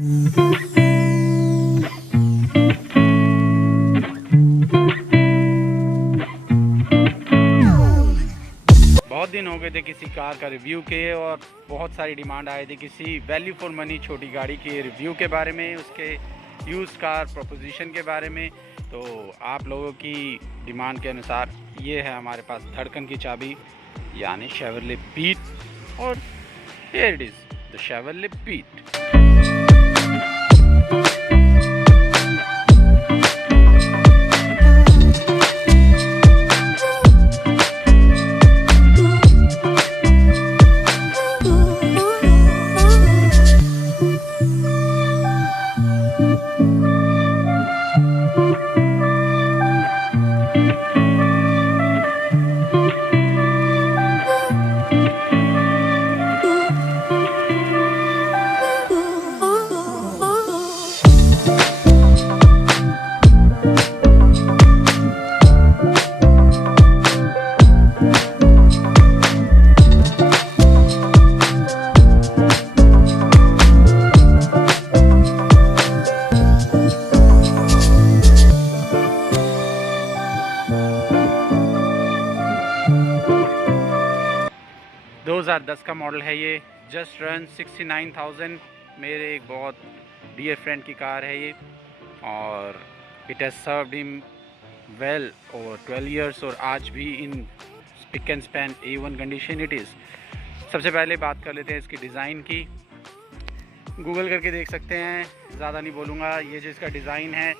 बहुत दिन हो गए थे किसी कार का रिव्यू के, और बहुत सारी डिमांड आई थी किसी वैल्यू फॉर मनी छोटी गाड़ी के रिव्यू के बारे में, उसके यूज़ कार प्रोपोजिशन के बारे में। तो आप लोगों की डिमांड के अनुसार ये है हमारे पास धड़कन की चाबी, यानी शेवरले बीट। और here it is the Chevrolet Beat. 2010 का मॉडल है ये। Just run 69,000। मेरे एक बहुत डियर फ्रेंड की कार है ये, और it has served him well over 12 years, और आज भी in spick and span A1 condition it is. सबसे पहले बात कर लेते हैं इसकी डिज़ाइन की। गूगल करके देख सकते हैं, ज़्यादा नहीं बोलूँगा। ये जो इसका डिज़ाइन है,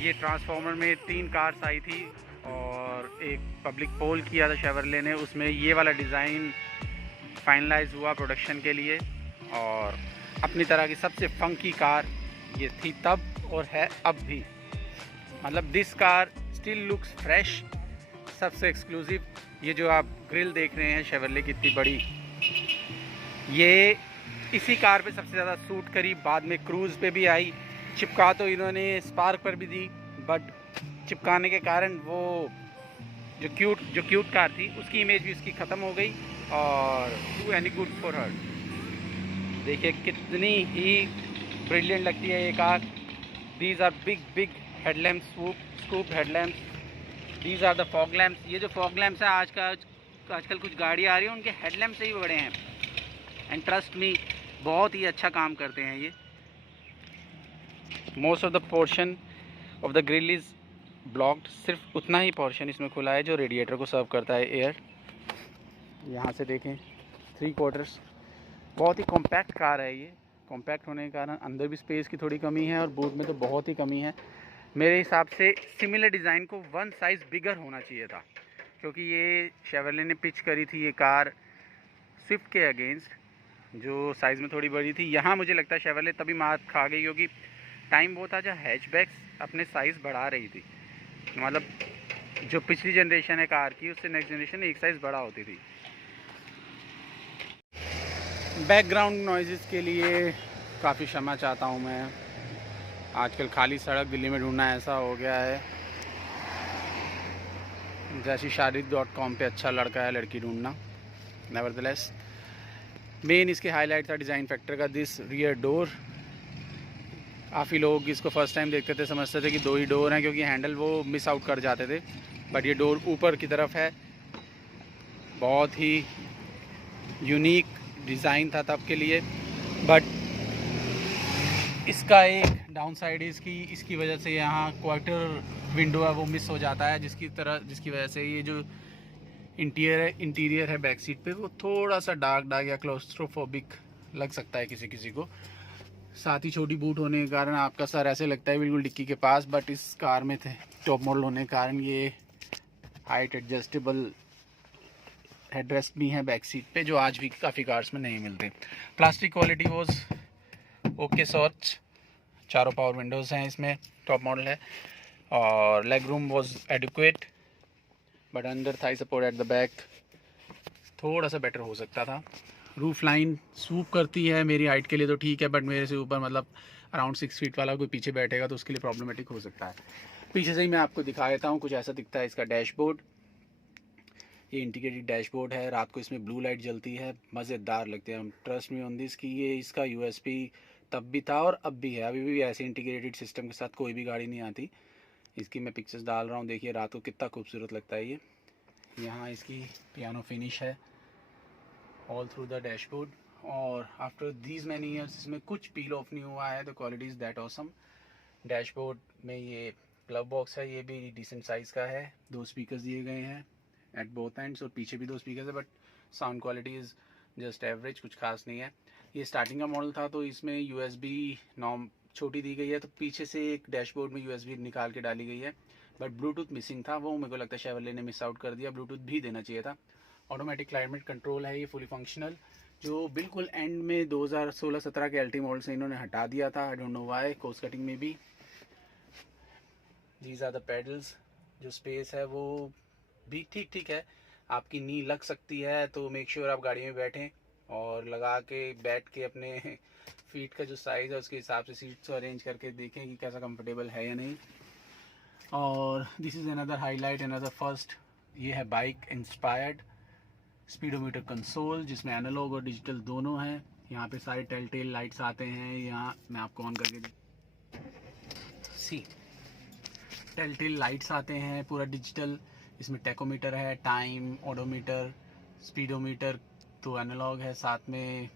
ये ट्रांसफॉर्मर में 3 कार्स आई थी और एक पब्लिक पोल किया था शेवरले ने, उसमें ये वाला डिज़ाइन फाइनलाइज हुआ प्रोडक्शन के लिए। और अपनी तरह की सबसे फंकी कार ये थी तब और है अब भी। मतलब this car still looks fresh. सबसे एक्सक्लूसिव ये जो आप ग्रिल देख रहे हैं शेवरले की इतनी बड़ी, ये इसी कार पे सबसे ज़्यादा सूट करी। बाद में क्रूज़ पे भी आई, चिपका तो इन्होंने स्पार्क पर भी दी, बट चिपकाने के कारण वो जो क्यूट कार थी उसकी इमेज भी उसकी ख़त्म हो गई। और to any good for her. देखिए कितनी ही ब्रिलियंट लगती है ये car. These are big headlamp, scoop headlamp. These are the fog lamps. ये जो फॉग लैम्प्स हैं आजकल कुछ गाड़ी आ रही है उनके हेडलैम्प से ही बड़े हैं, एंड ट्रस्ट मी बहुत ही अच्छा काम करते हैं ये। Most of the portion of the grill is blocked. सिर्फ उतना ही पोर्शन इसमें खुला है जो रेडिएटर को सर्व करता है एयर। यहाँ से देखें 3 क्वार्टर्स। बहुत ही कॉम्पैक्ट कार है ये। कॉम्पैक्ट होने के कारण अंदर भी स्पेस की थोड़ी कमी है, और बूट में तो बहुत ही कमी है। मेरे हिसाब से सिमिलर डिज़ाइन को 1 साइज़ बिगर होना चाहिए था, क्योंकि ये शेवरले ने पिच करी थी ये कार स्विफ्ट के अगेंस्ट, जो साइज़ में थोड़ी बड़ी थी। यहाँ मुझे लगता है शेवरले तभी मार खा गई, क्योंकि टाइम वो था जब हैचबैक्स अपने साइज़ बढ़ा रही थी। मतलब जो पिछली जनरेशन है कार की, उससे नेक्स्ट जनरेशन एक साइज़ बड़ा होती थी। बैकग्राउंड नॉइज़ के लिए काफ़ी क्षमा चाहता हूँ मैं। आजकल खाली सड़क दिल्ली में ढूंढना ऐसा हो गया है जैसी शादी.com पे अच्छा लड़का है लड़की ढूंढना। नेवरदलेस मेन इसके हाईलाइट था डिज़ाइन फैक्टर का दिस रियर डोर। काफ़ी लोग इसको फर्स्ट टाइम देखते थे समझते थे कि 2 ही डोर हैं, क्योंकि हैंडल वो मिस आउट कर जाते थे, बट ये डोर ऊपर की तरफ है। बहुत ही यूनिक डिज़ाइन था तब के लिए, बट इसका एक डाउन साइड है इसकी वजह से यहाँ क्वार्टर विंडो है वो मिस हो जाता है, जिसकी वजह से ये जो इंटीरियर है बैक सीट पे वो थोड़ा सा डार्क या क्लोस्ट्रोफोबिक लग सकता है किसी को। साथ ही छोटी बूट होने के कारण आपका सर ऐसे लगता है बिल्कुल डिक्की के पास, बट इस कार में थे टॉप मॉडल होने के कारण ये हाइट एडजस्टेबल हेडरेस्ट भी है बैक सीट पे, जो आज भी काफ़ी कार्स में नहीं मिलते। प्लास्टिक क्वालिटी वॉज ओके सॉच। चारों पावर विंडोज़ हैं इसमें, टॉप मॉडल है। और leg room was adequate, but under Thai support at the back थोड़ा सा बेटर हो सकता था। रूफ लाइन सूप करती है मेरी हाइट के लिए तो ठीक है, बट मेरे से ऊपर मतलब अराउंड 6 फीट वाला कोई पीछे बैठेगा तो उसके लिए प्रॉब्लमेटिक हो सकता है। पीछे से ही मैं आपको दिखा देता हूँ, कुछ ऐसा दिखता है इसका डैशबोर्ड। ये इंटीग्रेटेड डैशबोर्ड है, रात को इसमें ब्लू लाइट जलती है, मज़ेदार लगते हैं। ट्रस्ट मी ऑन दिस कि ये इसका यूएसपी तब भी था और अब भी है, अभी भी ऐसे इंटीग्रेटेड सिस्टम के साथ कोई भी गाड़ी नहीं आती। इसकी मैं पिक्चर्स डाल रहा हूँ, देखिए रात को कितना खूबसूरत लगता है ये। यहाँ इसकी पियानो फिनिश है ऑल थ्रू द डैशबोर्ड, और आफ्टर दीज मैनी ईयर्स इसमें कुछ पील ऑफ नहीं हुआ है। The quality is that awesome. Dashboard में ये ग्लव बॉक्स है, ये भी डिसेंट साइज़ का है। 2 स्पीकर्स दिए गए हैं एट बोथ एंड्स, और पीछे भी 2 स्पीकर्स है, but sound quality is just average, कुछ खास नहीं है। ये स्टार्टिंग का मॉडल था तो इसमें USB नॉर्म छोटी दी गई है, तो पीछे से एक डैशबोर्ड में USB निकाल के डाली गई है, बट ब्लूटूथ मिसिंग था, वो मेरे को लगता है शेवरले ने मिस आउट कर दिया। ब्लूटूथ भी देना चाहिए था। ऑटोमेटिक क्लाइमेट कंट्रोल है ये, फुली फंक्शनल, जो बिल्कुल एंड में 2016-17 के LT मॉडल से इन्होंने हटा दिया था। I don't know why. Cost cutting में भी दीज आर द पेडल्स। जो स्पेस है वो भी ठीक ठीक है, आपकी नी लग सकती है, तो मेक श्योर आप गाड़ी में बैठें और लगा के बैठ के अपने फीट का जो साइज़ है उसके हिसाब से सीट्स अरेंज करके देखें कि कैसा कंफर्टेबल है या नहीं। और this is another highlight, another first, ये है बाइक इंस्पायर्ड स्पीडोमीटर कंसोल, जिसमें एनालॉग और डिजिटल दोनों हैं। यहाँ पे सारे टेल लाइट्स आते हैं। यहाँ मैं आपको ऑन करके सी टेल लाइट्स आते हैं, पूरा डिजिटल। इसमें टेकोमीटर है, टाइम, ओडोमीटर, स्पीडोमीटर तो एनालॉग है, साथ में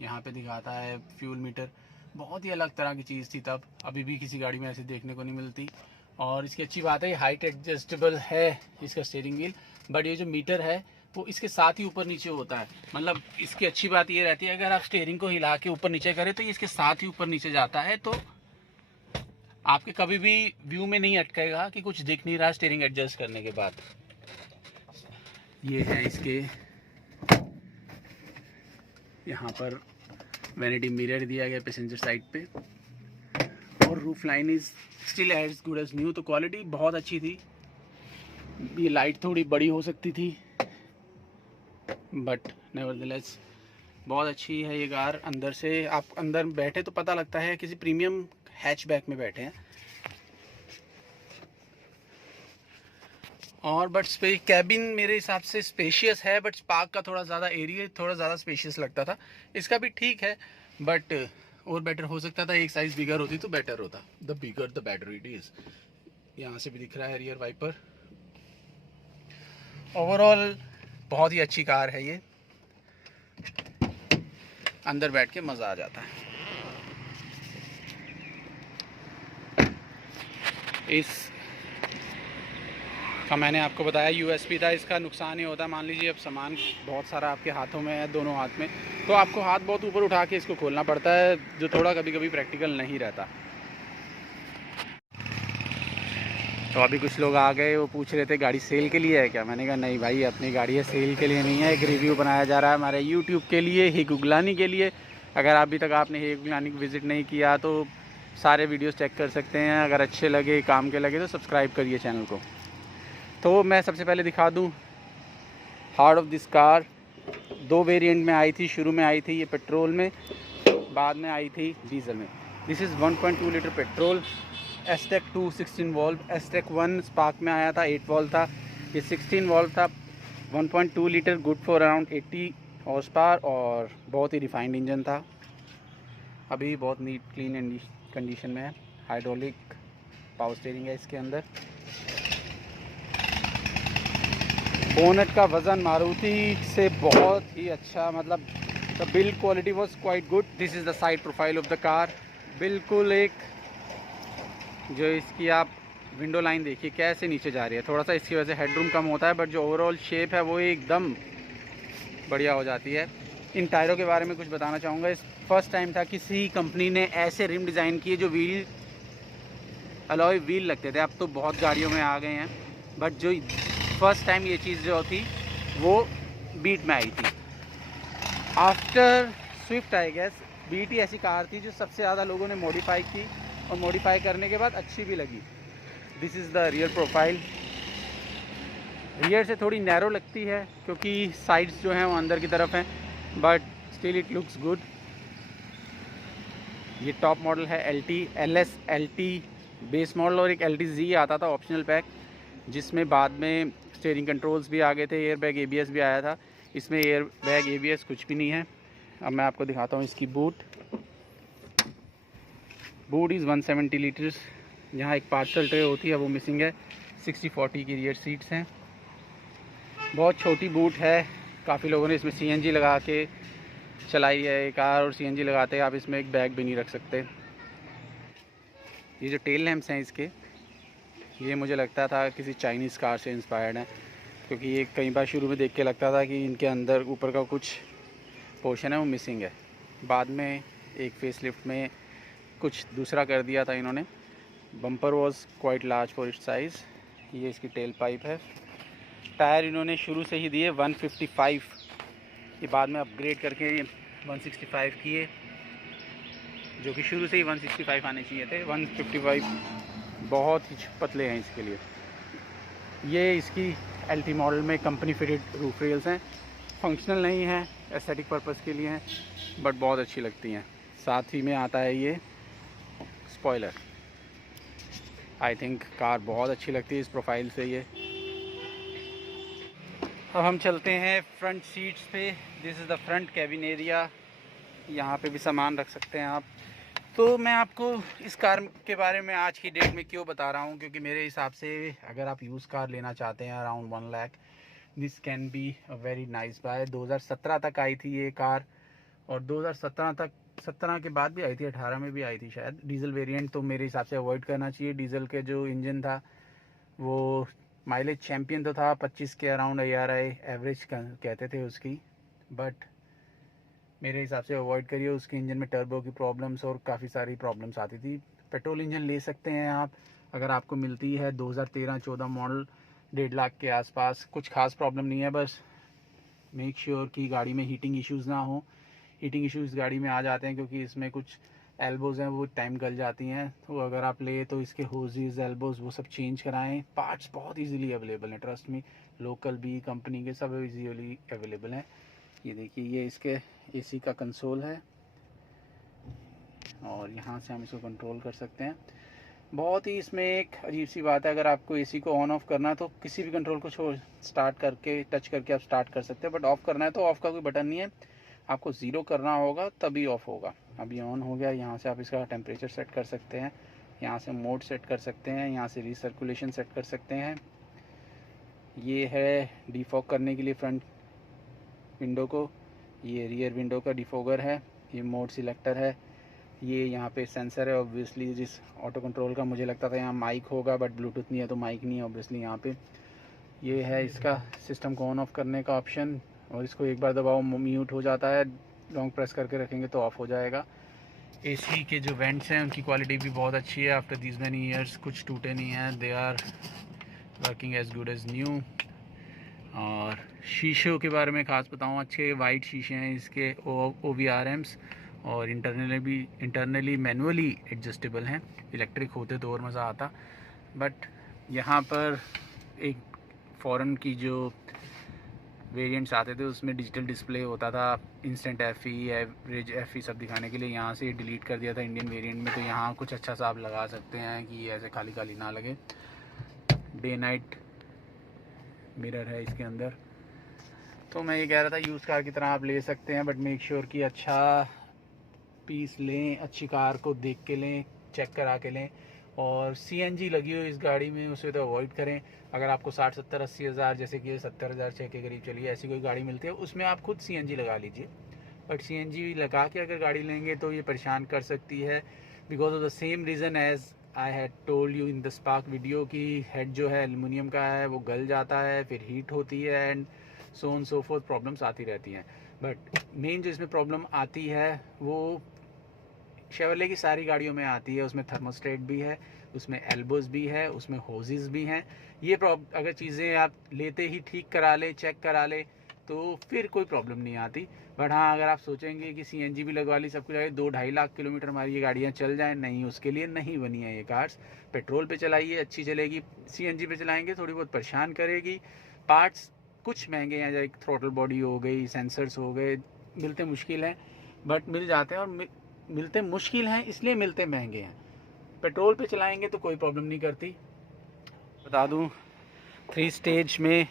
यहाँ पे दिखाता है फ्यूल मीटर। बहुत ही अलग तरह की चीज़ थी तब, अभी भी किसी गाड़ी में ऐसे देखने को नहीं मिलती। और इसकी अच्छी बात है ये हाइट एडजस्टेबल है इसका स्टीयरिंग व्हील, बट ये जो मीटर है वो इसके साथ ही ऊपर नीचे होता है। मतलब इसकी अच्छी बात ये रहती है, अगर आप स्टीयरिंग को हिला के ऊपर नीचे करें तो ये इसके साथ ही ऊपर नीचे जाता है, तो आपके कभी भी व्यू में नहीं अटकेगा कि कुछ दिख नहीं रहा स्टीयरिंग एडजस्ट करने के बाद। ये है इसके यहाँ पर वैनिटी मिरर दिया गया पैसेंजर साइड पे, और roof line is still as good as new, तो क्वालिटी बहुत अच्छी थी। ये लाइट थोड़ी बड़ी हो सकती थी, बट नेवरदलेस बहुत अच्छी है ये कार। अंदर से आप अंदर बैठे तो पता लगता है किसी प्रीमियम हैचबैक में बैठे हैं। और बट कैबिन मेरे हिसाब से स्पेशियस है, बट स्पार्क का थोड़ा ज़्यादा एरिया थोड़ा ज़्यादा स्पेशियस लगता था। इसका भी ठीक है, बट और बेटर हो सकता था, एक साइज़ बिगर होती तो बेटर होता। The bigger the better it is. यहाँ से भी दिख रहा है रियर वाइपर। ओवरऑल बहुत ही अच्छी कार है ये, अंदर बैठ के मज़ा आ जाता है। इस का मैंने आपको बताया USB था। इसका नुकसान ये होता है, मान लीजिए अब सामान बहुत सारा आपके हाथों में है, दोनों हाथ में, तो आपको हाथ बहुत ऊपर उठा के इसको खोलना पड़ता है, जो थोड़ा कभी कभी प्रैक्टिकल नहीं रहता। तो अभी कुछ लोग आ गए, वो पूछ रहे थे गाड़ी सेल के लिए है क्या। मैंने कहा नहीं भाई, अपनी गाड़ी है, सेल के लिए नहीं है। एक रिव्यू बनाया जा रहा है हमारे YouTube के लिए, ही गुगलानी के लिए। अगर अभी तक आपने ही गुगलानी को विज़िट नहीं किया तो सारे वीडियोस चेक कर सकते हैं। अगर अच्छे लगे, काम के लगे तो सब्सक्राइब करिए चैनल को। तो मैं सबसे पहले दिखा दूँ heart of this car. 2 variant में आई थी, शुरू में आई थी ये पेट्रोल में, बाद में आई थी डीजल में। This is 1.2 litre petrol, asterisk 2 16 valve. Asterisk 1 spark में आया था, 8 वॉल्व था, ये 16 वॉल्व था। 1.2 litre, good for around 80 horse power, और बहुत ही रिफाइंड इंजन था। अभी बहुत नीट क्लीन कंडीशन में है। हाइड्रोलिक पावर स्टीयरिंग है इसके अंदर। बोनेट का वज़न मारुति से बहुत ही अच्छा, मतलब the build quality was quite good. This is the side profile of the car. बिल्कुल एक जो इसकी आप विंडो लाइन देखिए कैसे नीचे जा रही है। थोड़ा सा इसकी वजह से हेडरूम कम होता है, बट जो ओवरऑल शेप है वो एकदम बढ़िया हो जाती है। इन टायरों के बारे में कुछ बताना चाहूँगा। इस फर्स्ट टाइम था किसी कंपनी ने ऐसे रिम डिज़ाइन किए जो व्हील अलॉय व्हील लगते थे। अब तो बहुत गाड़ियों में आ गए हैं, बट जो फर्स्ट टाइम ये चीज़ जो थी वो बीट में आई थी। After Swift I guess, Beat ही ऐसी कार थी जो सबसे ज़्यादा लोगों ने मॉडिफाई की, और मॉडिफाई करने के बाद अच्छी भी लगी। This is the rear profile. Rear से थोड़ी नैरो लगती है क्योंकि साइड्स जो हैं वो अंदर की तरफ हैं, but still it looks good. ये टॉप मॉडल है LT LS LT base model, और एक LTZ आता था ऑप्शनल पैक, जिसमें बाद में स्टीयरिंग कंट्रोल्स भी आ गए थे, एयर बैग ABS भी आया था। इसमें एयर बैग ABS कुछ भी नहीं है। अब मैं आपको दिखाता हूँ इसकी बूट। Boot is 170 litres. यहाँ एक पार्सल ट्रे होती है वो मिसिंग है। 60-40 की रियर सीट्स हैं। बहुत छोटी बूट है। काफ़ी लोगों ने इसमें सीएनजी लगा के चलाई है कार, और सीएनजी लगाते आप इसमें एक बैग भी नहीं रख सकते। ये जो टेल लैंप्स हैं इसके, ये मुझे लगता था किसी चाइनीज़ कार से इंस्पायर्ड है, क्योंकि ये कई बार शुरू में देख के लगता था कि इनके अंदर ऊपर का कुछ पोर्शन है वो मिसिंग है। बाद में एक फेस लिफ्ट में कुछ दूसरा कर दिया था इन्होंने। Bumper was quite large for its size. ये इसकी टेल पाइप है। टायर इन्होंने शुरू से ही दिए 155, ये बाद में अपग्रेड करके 165 किए, जो कि शुरू से ही 165 आने चाहिए थे। 155 बहुत ही पतले हैं इसके लिए। ये इसकी एलटी मॉडल में कंपनी फिटेड रूफ रेल्स हैं। फंक्शनल नहीं है, एस्थेटिक पर्पस के लिए हैं, बट बहुत अच्छी लगती हैं। साथ ही में आता है ये स्पॉइलर। आई थिंक कार बहुत अच्छी लगती है इस प्रोफाइल से। ये अब हम चलते हैं फ्रंट सीट्स पे। This is the front cabin area. यहाँ पे भी सामान रख सकते हैं आप। तो मैं आपको इस कार के बारे में आज की डेट में क्यों बता रहा हूँ, क्योंकि मेरे हिसाब से अगर आप यूज़ कार लेना चाहते हैं around 1 lakh, this can be a very nice buy. 2017 तक आई थी ये कार, और 2017 के बाद भी आई थी, 18 में भी आई थी शायद। डीजल वेरिएंट तो मेरे हिसाब से अवॉइड करना चाहिए। डीजल के जो इंजन था वो माइलेज चैम्पियन तो था, 25 के अराउंड ARI एवरेज कहते थे उसकी, बट मेरे हिसाब से अवॉइड करिए। उसके इंजन में टर्बो की प्रॉब्लम्स और काफ़ी सारी प्रॉब्लम्स आती थी। पेट्रोल इंजन ले सकते हैं आप अगर आपको मिलती है 2013-14 मॉडल 1.5 लाख के आसपास। कुछ खास प्रॉब्लम नहीं है, बस मेक श्योर कि गाड़ी में हीटिंग इश्यूज़ ना हो। हीटिंग इश्यूज़ गाड़ी में आ जाते हैं क्योंकि इसमें कुछ एल्बोज़ हैं वो टाइम गल जाती हैं। तो अगर आप ले तो इसके होजीज एल्बोज़ वो सब चेंज कराएं। पार्ट्स बहुत इजीली अवेलेबल हैं, ट्रस्ट मी। लोकल भी, कंपनी के सब इजीली अवेलेबल हैं। ये देखिए, ये इसके एसी का कंसोल है, और यहाँ से हम इसको कंट्रोल कर सकते हैं। बहुत ही इसमें एक अजीब सी बात है, अगर आपको एसी को ऑन ऑफ करना है तो किसी भी कंट्रोल को स्टार्ट करके टच करके आप स्टार्ट कर सकते हैं, बट ऑफ़ करना है तो ऑफ़ का कोई बटन नहीं है, आपको ज़ीरो करना होगा तभी ऑफ़ होगा। अभी ऑन हो गया। यहाँ से आप इसका टेम्परेचर सेट कर सकते हैं, यहाँ से मोड सेट कर सकते हैं, यहाँ से रिसर्कुलेशन सेट कर सकते हैं। ये है डिफॉग करने के लिए फ्रंट विंडो को। ये रियर विंडो का डिफॉगर है। ये मोड सिलेक्टर है। ये यहाँ पे सेंसर है ऑब्वियसली, जिस ऑटो कंट्रोल का मुझे लगता था यहाँ माइक होगा, बट ब्लूटूथ नहीं है तो माइक नहीं है ऑब्वियसली यहाँ पे। ये है इसका सिस्टम को ऑन ऑफ करने का ऑप्शन, और इसको एक बार दबाओ म्यूट हो जाता है, लॉन्ग प्रेस करके रखेंगे तो ऑफ हो जाएगा। एसी के जो वेंट्स हैं उनकी क्वालिटी भी बहुत अच्छी है। आफ्टर दिस मैनी ईयर्स कुछ टूटे नहीं हैं, they are working as good as new. और शीशों के बारे में ख़ास बताऊँ, अच्छे वाइट शीशे हैं इसके, OVRMs, और इंटरनली मैनुअली एडजस्टेबल हैं। इलेक्ट्रिक होते तो और मज़ा आता, बट यहाँ पर एक फ़ॉरेन की जो वेरिएंट्स आते थे उसमें डिजिटल डिस्प्ले होता था, इंस्टेंट FE, एवरेज FE सब दिखाने के लिए। यहाँ से डिलीट कर दिया था इंडियन वेरिएंट में, तो यहाँ कुछ अच्छा सा आप लगा सकते हैं कि ऐसे खाली खाली ना लगे। डे नाइट मिरर है इसके अंदर। तो मैं ये कह रहा था यूज़ कार की तरह आप ले सकते हैं, बट मेक श्योर कि अच्छा पीस लें, अच्छी कार को देख के लें, चेक करा के लें। और CNG लगी हो इस गाड़ी में उसे तो अवॉइड करें। अगर आपको 60, 70, 80 हज़ार, जैसे कि 70,000 के करीब चलिए ऐसी कोई गाड़ी मिलती है, उसमें आप खुद CNG लगा लीजिए। बट CNG लगा के अगर गाड़ी लेंगे तो ये परेशान कर सकती है, because of the same reason as I had told you in the Spark video की हेड जो है एल्युमिनियम का है, वो गल जाता है, फिर हीट होती है, and so on so fourth problems आती रहती हैं। बट मेन जो इसमें प्रॉब्लम आती है वो शेवरले की सारी गाड़ियों में आती है। उसमें थर्मोस्टेट भी है, उसमें एल्बोज भी है, उसमें होजेस भी हैं। ये अगर चीज़ें आप लेते ही ठीक करा ले, चेक करा ले, तो फिर कोई प्रॉब्लम नहीं आती। बट हाँ, अगर आप सोचेंगे कि CNG भी लगवा ली, सब कुछ आए, 2-2.5 लाख किलोमीटर हमारी ये गाड़ियाँ चल जाएँ, नहीं, उसके लिए नहीं बनी है ये कार्स। पेट्रोल पे चलाइए अच्छी चलेगी, CNG पे चलाएँगे थोड़ी बहुत परेशान करेगी। पार्ट्स कुछ महंगे हैं, जैसे थ्रोटल बॉडी हो गई, सेंसर्स हो गए, मिलते मुश्किल हैं, बट मिल जाते हैं। और मिलते मुश्किल हैं इसलिए मिलते महंगे हैं। पेट्रोल पे चलाएंगे तो कोई प्रॉब्लम नहीं करती। बता दूं 3 स्टेज में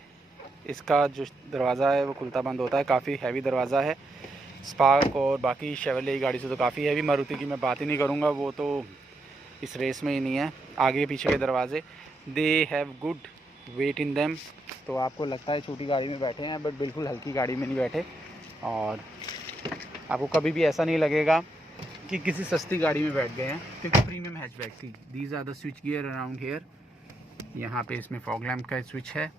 इसका जो दरवाज़ा है वो खुलता बंद होता है। काफ़ी हैवी दरवाज़ा है। स्पार्क और बाकी शेवरले की गाड़ी से तो काफ़ी हैवी। मारुति की मैं बात ही नहीं करूँगा, वो तो इस रेस में ही नहीं है। आगे पीछे के दरवाजे they have good weight in them. तो आपको लगता है छोटी गाड़ी में बैठे हैं, बट बिल्कुल हल्की गाड़ी में नहीं बैठे। और आपको कभी भी ऐसा नहीं लगेगा कि किसी सस्ती गाड़ी में बैठ गए हैं, क्योंकि प्रीमियम हैचबैक थी। These are the switch gear around here. यहाँ पे इसमें फॉग लैम्प का स्विच है।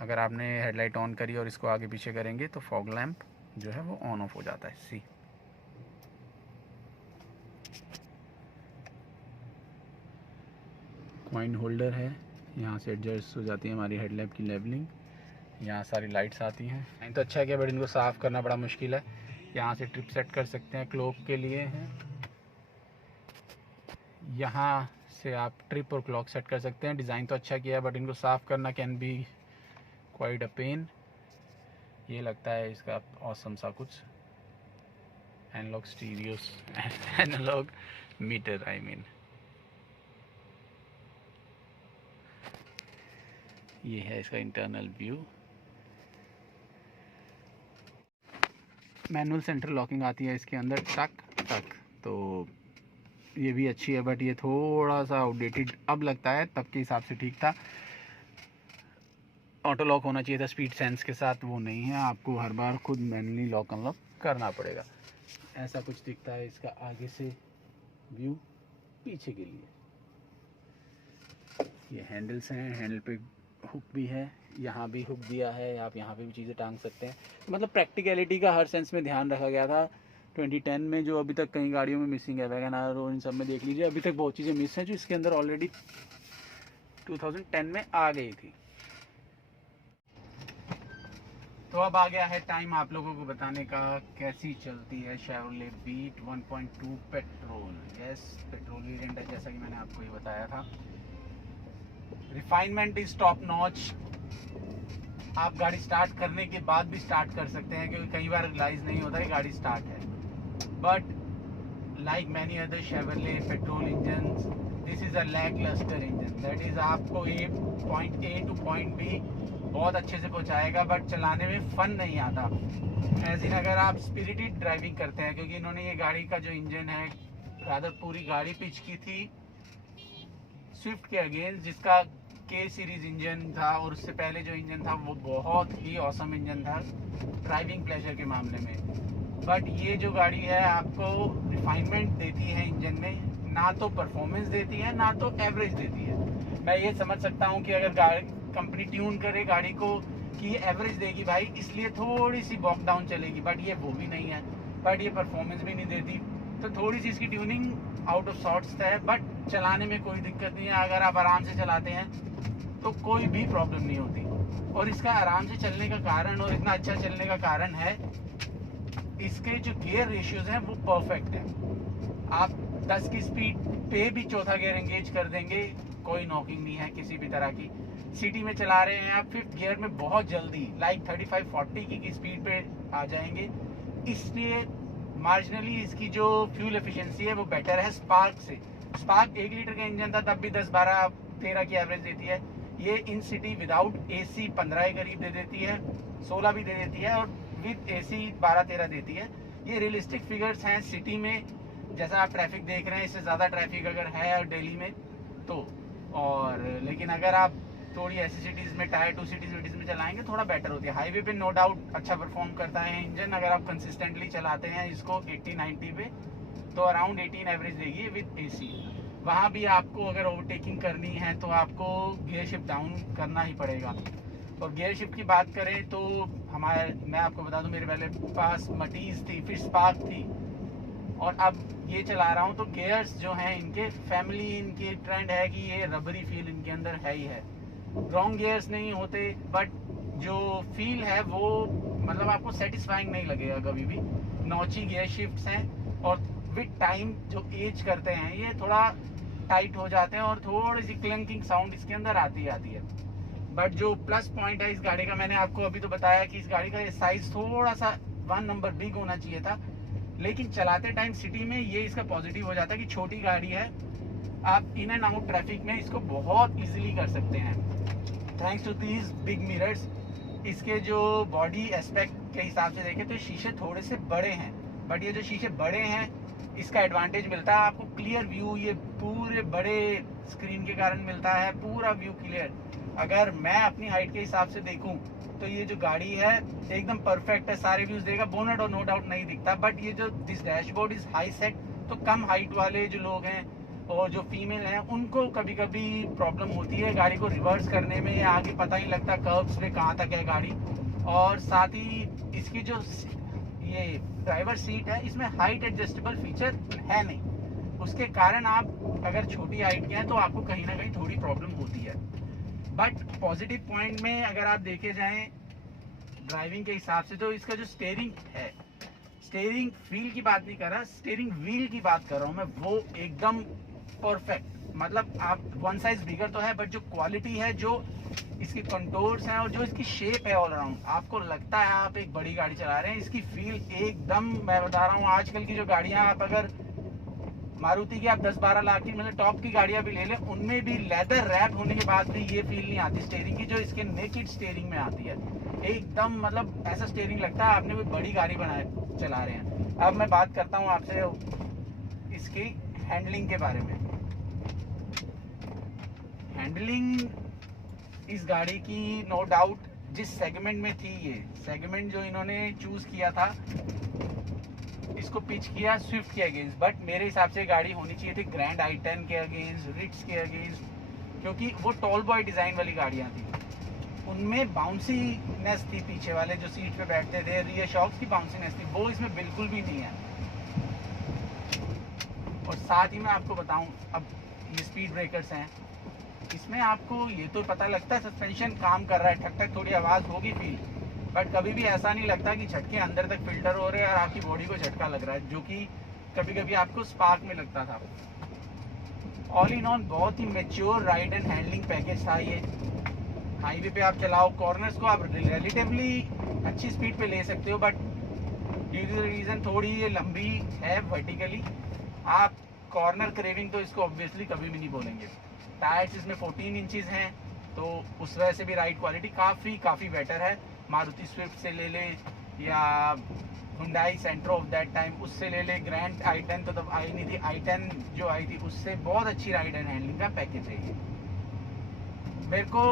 अगर आपने हेडलाइट ऑन करी और इसको आगे पीछे करेंगे तो फॉग लैम्प जो है वो ऑन ऑफ हो जाता है। सी कॉइन होल्डर है, यहाँ से एडजस्ट हो जाती है हमारी हेडलैम्प की लेवलिंग। यहाँ सारी लाइट्स आती हैं। तो अच्छा है कि बट इनको साफ़ करना बड़ा मुश्किल है। यहाँ से ट्रिप सेट कर सकते हैं, क्लॉक के लिए हैं। यहाँ से आप ट्रिप और क्लॉक सेट कर सकते हैं। डिज़ाइन तो अच्छा किया है, बट इनको साफ़ करना can be quite a pain. ये लगता है इसका ऑसम सा कुछ। Analogue stereos, analogue meter I mean. ये है इसका internal view. Manual centre locking आती है इसके अंदर, टक टक। तो ये भी अच्छी है, बट ये थोड़ा सा आउटडेटेड अब लगता है, तब के हिसाब से ठीक था। ऑटो लॉक होना चाहिए था स्पीड सेंस के साथ, वो नहीं है। आपको हर बार खुद मैनुअली लॉक अनलॉक करना पड़ेगा। ऐसा कुछ दिखता है इसका आगे से व्यू। पीछे के लिए ये हैंडल्स हैं, हैंडल पे हुक भी है, यहाँ भी हुक दिया है, आप यहाँ पे भी चीज़ें टांग सकते हैं। मतलब प्रैक्टिकलिटी का हर सेंस में ध्यान रखा गया था 2010 में, जो अभी तक कई गाड़ियों में मिसिंग है। वैगन आर और इन सब में देख लीजिए, अभी तक बहुत चीज़ें मिस हैं जो इसके अंदर ऑलरेडी 2010 में आ गई थी। तो अब आ गया है टाइम आप लोगों को बताने का कैसी चलती है Chevrolet Beat 1.2 petrol. Yes, petrol variant है, जैसा कि मैंने आपको ये बताया था। Refinement is top notch. आप गाड़ी स्टार्ट करने के बाद भी स्टार्ट कर सकते हैं, क्योंकि कई बार रियलाइज नहीं होता है गाड़ी स्टार्ट है। But like many other Chevrolet petrol engine, this is a lacklustre engine. That is आपको point A to point B बहुत अच्छे से पहुंचाएगा, बट चलाने में फन नहीं आता। एज इन अगर आप स्पिरिटेड ड्राइविंग करते हैं, क्योंकि इन्होंने ये गाड़ी का जो इंजन है, रादर पूरी गाड़ी पिच की थी स्विफ्ट के अगेंस्ट, जिसका के सीरीज इंजन था, और उससे पहले जो इंजन था वो बहुत ही ऑसम इंजन था ड्राइविंग प्लेजर के मामले में। बट ये जो गाड़ी है आपको रिफाइनमेंट देती है इंजन में, ना तो परफॉर्मेंस देती है ना तो एवरेज देती है। मैं ये समझ सकता हूँ कि अगर गाड़ी कंपनी ट्यून करे गाड़ी को कि एवरेज देगी भाई, इसलिए थोड़ी सी बॉक डाउन चलेगी, बट ये वो भी नहीं है। बट ये परफॉर्मेंस भी नहीं देती, तो थोड़ी सी इसकी ट्यूनिंग आउट ऑफ सॉर्ट्स है। बट चलाने में कोई दिक्कत नहीं है, अगर आप आराम से चलाते हैं तो कोई भी प्रॉब्लम नहीं होती। और इसका आराम से चलने का कारण और इतना अच्छा चलने का कारण है इसके जो गियर रेशियोज हैं वो परफेक्ट है। आप 10 की स्पीड पे भी चौथा गियर एंगेज कर देंगे, कोई नॉकिंग नहीं है किसी भी तरह की। सिटी में चला रहे हैं आप 5th गियर में बहुत जल्दी लाइक 35-40 की स्पीड पे आ जाएंगे। इसलिए मार्जिनली इसकी जो फ्यूल एफिशिएंसी है वो बेटर है स्पार्क से। स्पार्क 1 लीटर का इंजन था, तब भी 10, 12, 13 की एवरेज देती है। ये इन सिटी विदाउट एसी 15 के करीब दे देती है, 16 भी दे देती है, और विद एसी 12-13 देती है। ये रियलिस्टिक फिगर्स हैं सिटी में, जैसा आप ट्रैफिक देख रहे हैं, इससे ज़्यादा ट्रैफिक अगर है दिल्ली में तो। और लेकिन अगर आप थोड़ी ऐसी सिटीज़ में टायर 2 सिटीज़ में चलाएंगे थोड़ा बेटर होती है। हाईवे पे नो डाउट अच्छा परफॉर्म करता है इंजन, अगर आप कंसिस्टेंटली चलाते हैं इसको 80-90 पे, तो अराउंड 18 एवरेज देगी विद एसी। वहाँ भी आपको अगर ओवरटेकिंग करनी है तो आपको गियर शिफ्ट डाउन करना ही पड़ेगा। और गियर शिफ्ट की बात करें तो मैं आपको बता दूं, मेरे पहले पास मटीज थी, फिर स्पार्क थी, और अब ये चला रहा हूँ। तो गियर्स जो हैं इनके फैमिली, इनके ट्रेंड है कि ये रबरी फील इनके अंदर है ही है। रॉन्ग गियर्स नहीं होते, बट जो फील है वो मतलब आपको सेटिस्फाइंग नहीं लगेगा कभी भी। नॉची गियर शिफ्ट्स हैं, और विद टाइम जो एज करते हैं ये थोड़ा टाइट हो जाते हैं, और थोड़ी सी क्लंकिंग साउंड इसके अंदर आती है। बट जो प्लस पॉइंट है इस गाड़ी का, मैंने आपको अभी तो बताया कि इस गाड़ी का साइज थोड़ा सा 1 नंबर बिग होना चाहिए था, लेकिन चलाते टाइम सिटी में ये इसका पॉजिटिव हो जाता है कि छोटी गाड़ी है, आप इन एंड आउट ट्रैफिक में इसको बहुत इजीली कर सकते हैं thanks to these big mirrors. इसके जो बॉडी एस्पेक्ट के हिसाब से देखें तो शीशे थोड़े से बड़े हैं, बट ये जो शीशे बड़े हैं इसका एडवांटेज मिलता है आपको, क्लियर व्यू, ये पूरे बड़े स्क्रीन के कारण मिलता है पूरा व्यू क्लियर। अगर मैं अपनी हाइट के हिसाब से देखूं तो ये जो गाड़ी है एकदम परफेक्ट है, सारे व्यूज देगा, बोनट और नो डाउट नहीं दिखता। बट ये जो this dashboard is high set, तो कम हाइट वाले जो लोग हैं और जो फीमेल हैं उनको कभी कभी प्रॉब्लम होती है गाड़ी को रिवर्स करने में, या आगे पता नहीं लगता कर्व्स में कहाँ तक है गाड़ी। और साथ ही इसकी जो ये ड्राइवर सीट है इसमें हाइट एडजस्टेबल फीचर है नहीं, उसके कारण आप अगर छोटी हाइट के हैं तो आपको कहीं ना कहीं थोड़ी प्रॉब्लम होती है। बट पॉजिटिव पॉइंट में अगर आप देखे जाएं ड्राइविंग के हिसाब से, तो इसका जो स्टीयरिंग है, स्टीयरिंग व्हील की बात नहीं कर रहा, स्टीयरिंग व्हील की बात कर रहा हूँ मैं, वो एकदम परफेक्ट। मतलब आप वन साइज बिगर तो है, बट जो क्वालिटी है, जो इसके कंटोर्स हैं और जो इसकी शेप है ऑल अराउंड, आपको लगता है आप एक बड़ी गाड़ी चला रहे हैं। इसकी फील एकदम, मैं बता रहा हूँ, आजकल की जो गाड़ियाँ आप अगर मारुति की आप 10-12 लाख की मतलब टॉप की गाड़ियाँ भी ले लें, उनमें भी लेदर रैप होने के बाद भी ये फील नहीं आती स्टीयरिंग की, जो इसके नेकेड स्टीयरिंग में आती है। एकदम मतलब ऐसा स्टीयरिंग लगता है आपने कोई बड़ी गाड़ी चला रहे हैं। अब मैं बात करता हूँ आपसे इसकी हैंडलिंग के बारे में। हैंडलिंग इस गाड़ी की नो डाउट जिस सेगमेंट में थी, ये सेगमेंट जो इन्होंने चूज किया था, इसको पिच किया स्विफ्ट के अगेंस्ट, बट मेरे हिसाब से गाड़ी होनी चाहिए थी ग्रैंड i10 के अगेंस्ट, रिट्स के अगेंस्ट, क्योंकि वो टॉल बॉय डिजाइन वाली गाड़ियाँ थी, उनमें बाउंसीनेस थी, पीछे वाले जो सीट पे बैठते थे रियर शॉक्स की बाउंसीनेस थी, वो इसमें बिल्कुल भी नहीं है। और साथ ही मैं आपको बताऊं, अब ये स्पीड ब्रेकर्स हैं, इसमें आपको ये तो पता लगता है सस्पेंशन काम कर रहा है, ठक ठक थोड़ी आवाज़ होगी फील, बट कभी भी ऐसा नहीं लगता कि झटके अंदर तक फिल्टर हो रहे हैं और आपकी बॉडी को झटका लग रहा है, जो कि कभी कभी आपको स्पार्क में लगता था। ऑल इन ऑल बहुत ही mature ride and handling package था ये। हाईवे पे आप चलाओ, कॉर्नर्स को आप रिलेटिवली अच्छी स्पीड पे ले सकते हो, but due to the reason थोड़ी ये लंबी है वर्टिकली, आप कॉर्नर क्रेविंग तो इसको ऑब्वियसली कभी भी नहीं बोलेंगे। टायर्स इसमें 14 इंचज़ हैं, तो उस वजह से भी राइड क्वालिटी काफ़ी बेटर है। मारुति स्विफ्ट से ले लें या Hyundai Santro of that time उससे ले लें, ग्रैंड i10 तो तब आई नहीं थी, i10 जो आई थी उससे बहुत अच्छी राइड एंड हैंडलिंग का पैकेज है ये। मेरे को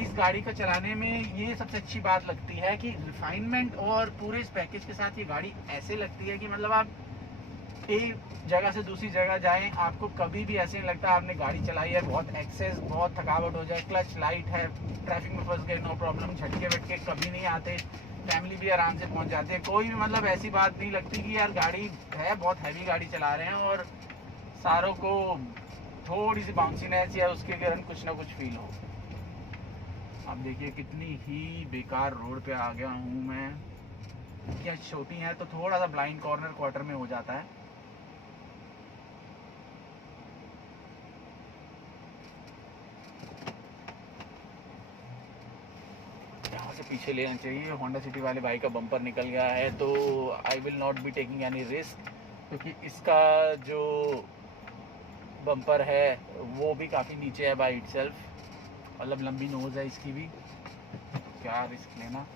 इस गाड़ी को चलाने में ये सबसे अच्छी बात लगती है कि रिफाइनमेंट, और पूरे इस पैकेज के साथ ये गाड़ी ऐसे लगती है कि मतलब आप एक जगह से दूसरी जगह जाएं, आपको कभी भी ऐसे नहीं लगता आपने गाड़ी चलाई है बहुत एक्सेस, बहुत थकावट हो जाए, क्लच लाइट है, ट्रैफिक में फंस गए, नो प्रॉब्लम, झटके वटके कभी नहीं आते, फैमिली भी आराम से पहुंच जाती है, कोई भी मतलब ऐसी बात नहीं लगती कि यार गाड़ी है बहुत हैवी गाड़ी चला रहे हैं और सारों को थोड़ी सी बाउंसीनेस या उसके कारण कुछ ना कुछ फील हो। अब देखिए कितनी ही बेकार रोड पे आ गया हूँ मैं, क्या छोटी है तो थोड़ा सा ब्लाइंड कॉर्नर क्वार्टर में हो जाता है। यहाँ से पीछे लेना चाहिए, होंडा सिटी वाले भाई का बम्पर निकल गया है, तो I will not be taking any risk, क्योंकि इसका जो बम्पर है वो भी काफ़ी नीचे है बाई इटसेल्फ, मतलब लंबी नोज़ है इसकी भी, क्या रिस्क लेना।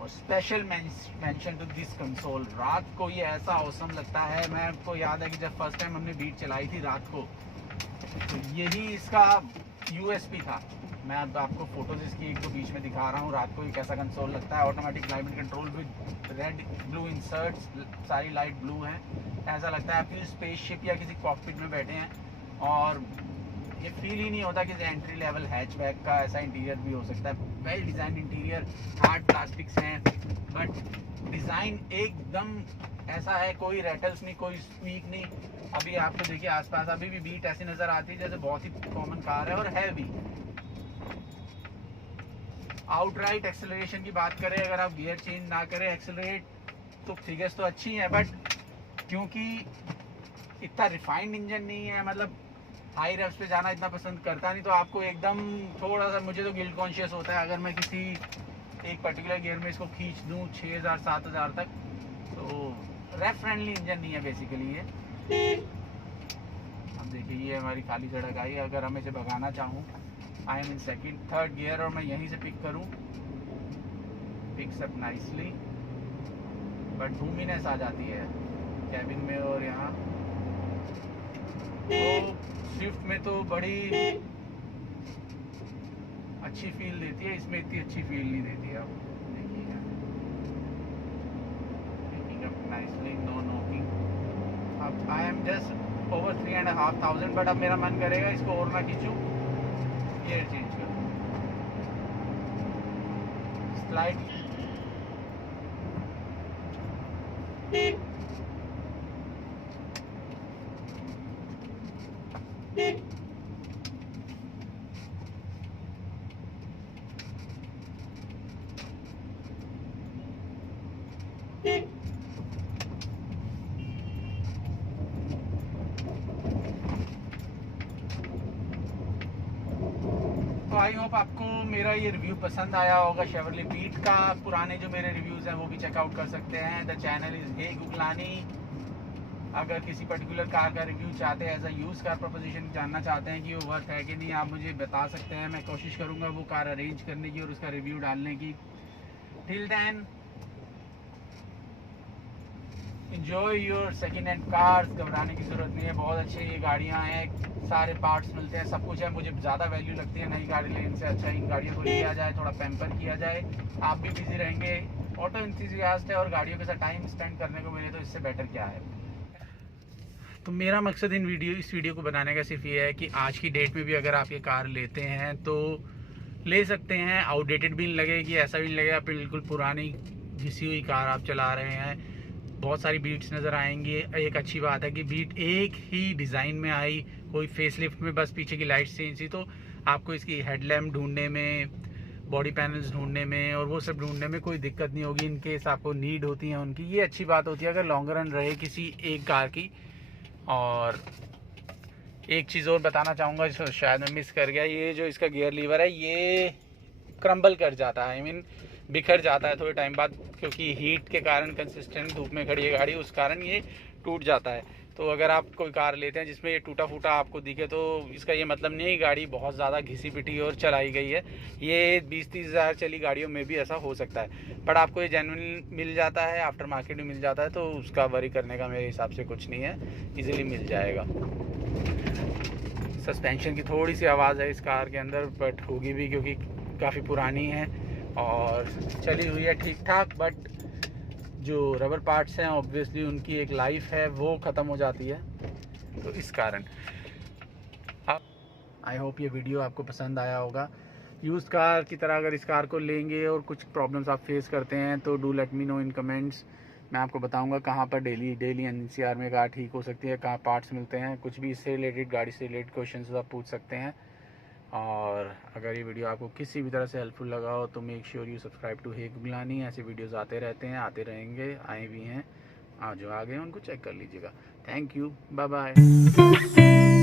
और special mention to this console, रात को ये ऐसा औसम लगता है। मैं आपको याद है कि जब फर्स्ट टाइम हमने बीट चलाई थी रात को, तो यही इसका यूएसपी था। मैं अब आपको फोटोज इसकी एक तो बीच में दिखा रहा हूँ, रात को ये कैसा कंसोल लगता है। Automatic climate control with red blue inserts, सारी लाइट ब्लू हैं, ऐसा लगता है आप किसी स्पेसशिप या किसी कॉकपिट में बैठे हैं, और ये फील ही नहीं होता कि एंट्री लेवल हैचबैक का ऐसा इंटीरियर भी हो सकता है। Well design interior, hard plastics हैं, बट डिज़ाइन एकदम ऐसा है, कोई रेटल्स नहीं, कोई स्क्वीक नहीं। अभी आपको देखिए आसपास अभी भी बीट ऐसी नज़र आती है जैसे बहुत ही कॉमन कार है और है भी। आउटराइट एक्सेलरेशन की बात करें, अगर आप गियर चेंज ना करें एक्सेलरेट, तो फिगर्स तो अच्छी हैं, बट क्योंकि इतना रिफाइंड इंजन नहीं है, मतलब हाई रेव्स पे जाना इतना पसंद करता नहीं, तो आपको एकदम थोड़ा सा, मुझे तो गिल्ट कॉन्शियस होता है अगर मैं किसी एक पर्टिकुलर गियर में इसको खींच दूँ 6000-7000 तक, तो रेफ फ्रेंडली इंजन नहीं है बेसिकली ये। अब देखिए ये हमारी खाली सड़क आई, अगर हम इसे भगाना चाहूँ, I am in third gear और मैं यहीं से पिक करूँ, पिक्स अप नाइसली, बट रूमीनेस आ जाती है कैबिन में। और यहाँ तो स्विफ्ट में तो बड़ी अच्छी फील देती है, इसमें इतनी अच्छी फील नहीं देती है। अब देखिएगा, नाइसली, नो नॉकिंग। अब I am just over 3,500, but अब मेरा मन करेगा इसको और ना खींचूं, गियर चेंज कर स्लाइड। तो आई होप आपको मेरा ये रिव्यू पसंद आया होगा शेवरले बीट का। पुराने जो मेरे रिव्यूज़ हैं वो भी चेकआउट कर सकते हैं। The channel is hey Guglani. अगर किसी पर्टिकुलर कार का रिव्यू चाहते हैं, as a use car proposition जानना चाहते हैं कि वो वर्थ है कि नहीं, आप मुझे बता सकते हैं। मैं कोशिश करूँगा वो कार अरेंज करने की और उसका रिव्यू डालने की। Till then enjoy your second hand cars. घबराने की ज़रूरत नहीं है, बहुत अच्छी ये गाड़ियाँ हैं, सारे पार्ट्स मिलते हैं, सब कुछ है। मुझे ज़्यादा वैल्यू लगती है नई गाड़ी लेने से। अच्छा इन गाड़ियों को लिया जाए, थोड़ा पैम्पर किया जाए, आप भी बिजी रहेंगे। ऑटो एंथुसियास्ट है और गाड़ियों के साथ टाइम स्पेंड करने को मिले तो इससे बेटर क्या है। तो मेरा मकसद इस वीडियो को बनाने का सिर्फ ये है कि आज की डेट में भी अगर आप ये कार लेते हैं तो ले सकते हैं। आउटडेटेड भी नहीं लगेगी, ऐसा भी नहीं लगेगा बिल्कुल पुरानी घिसी हुई कार आप चला रहे हैं। बहुत सारी बीट्स नज़र आएंगी। एक अच्छी बात है कि बीट एक ही डिज़ाइन में आई, कोई फेसलिफ्ट में बस पीछे की लाइट्स चेंज थी, तो आपको इसकी हेडलैम्प ढूंढने में, बॉडी पैनल्स ढूंढने में और वो सब ढूंढने में कोई दिक्कत नहीं होगी। इन केस आपको नीड होती है उनकी, ये अच्छी बात होती है अगर लॉन्ग रन रहे किसी एक कार की। और एक चीज़ और बताना चाहूँगा जो शायद मैं मिस कर गया, ये जो इसका गियर लीवर है ये क्रम्बल कर जाता है, आई मीन बिखर जाता है थोड़े टाइम बाद, क्योंकि हीट के कारण कंसिस्टेंट धूप में खड़ी है गाड़ी, उस कारण ये टूट जाता है। तो अगर आप कोई कार लेते हैं जिसमें ये टूटा फूटा आपको दिखे तो इसका ये मतलब नहीं है गाड़ी बहुत ज़्यादा घिसी पिटी और चलाई गई है। ये 20-30 हज़ार चली गाड़ियों में भी ऐसा हो सकता है, बट आपको ये जेन्युइन मिल जाता है, आफ्टर मार्केट में मिल जाता है, तो उसका वरी करने का मेरे हिसाब से कुछ नहीं है, ईजिली मिल जाएगा। सस्पेंशन की थोड़ी सी आवाज़ है इस कार के अंदर, बट होगी भी क्योंकि काफ़ी पुरानी है और चली हुई है ठीक ठाक, बट जो रबर पार्ट्स हैं ऑब्वियसली उनकी एक लाइफ है, वो ख़त्म हो जाती है, तो इस कारण। आई होप ये वीडियो आपको पसंद आया होगा। यूज़ कार की तरह अगर इस कार को लेंगे और कुछ प्रॉब्लम्स आप फेस करते हैं तो do let me know in comments. मैं आपको बताऊंगा कहाँ पर डेली NCR में कार ठीक हो सकती है, कहाँ पार्ट्स मिलते हैं, कुछ भी इससे रिलेटेड, गाड़ी से रिलेटेड क्वेश्चंस आप पूछ सकते हैं। और अगर ये वीडियो आपको किसी भी तरह से हेल्पफुल लगा हो तो make sure you subscribe to hey Guglani. ऐसे वीडियोस आते रहते हैं, आते रहेंगे, आए भी हैं, जो आ गए हैं उनको चेक कर लीजिएगा। Thank you, bye bye.